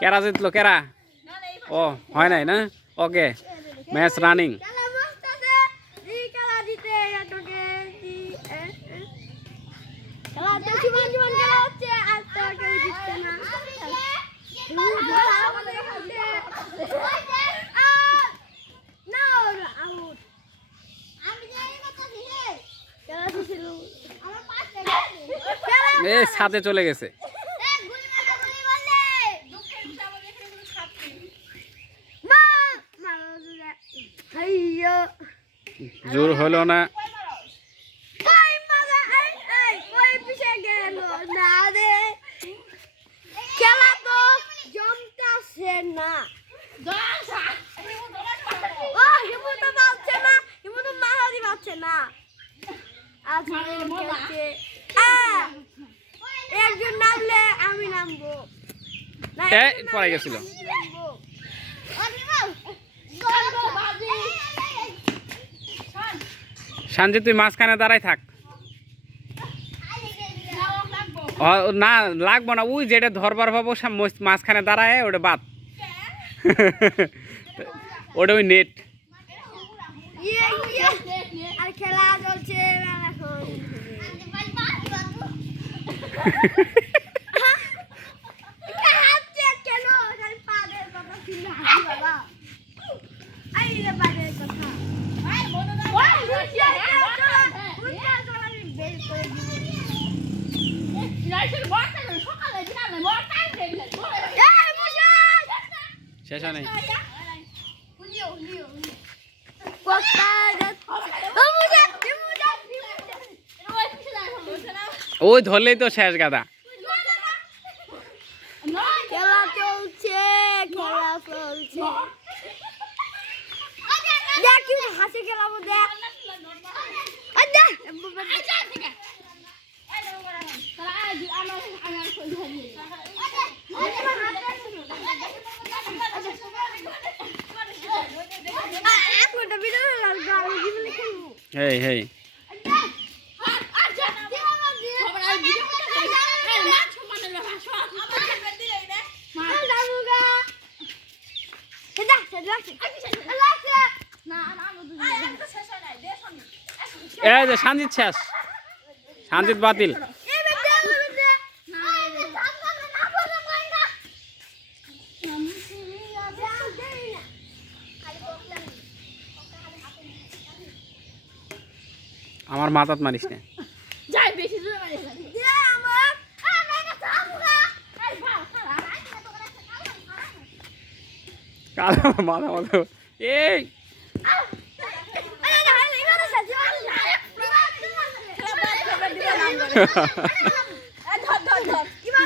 কেরা জিতলো কেরা? ও হয় নাই না? ওকে, ম্যাচ রানিং। ছাদে চলে গেছে। জোর হলো না। খেলা তো জমতেছে না। হিমু তো পাচ্ছে না, হিমু তো মাহারি পাচ্ছে না। একজন নামলে আমি নামবো। পড়ে গেছিল। সঞ্জিত তুই মাঝখানে দাঁড়াই থাক। না লাগবো না, ওই যেটা ধরবার ভাবো মাঝখানে দাঁড়ায় ওটা বাদ। ওটা ওই নেট। আর খেলা চলছে শেষ হয় নাই। ওই ধরলেই তো শেষ গাদা। খেলা চলছে, খেলা চলছে। দেখ কি হাসি খেলাবো, দেখ হেই হেই এই যে সঞ্জিত শেষ, সঞ্জিত বাতিল। আমার মাথাত মারিস না। কালো মাথা মতো এই Ha ha ha.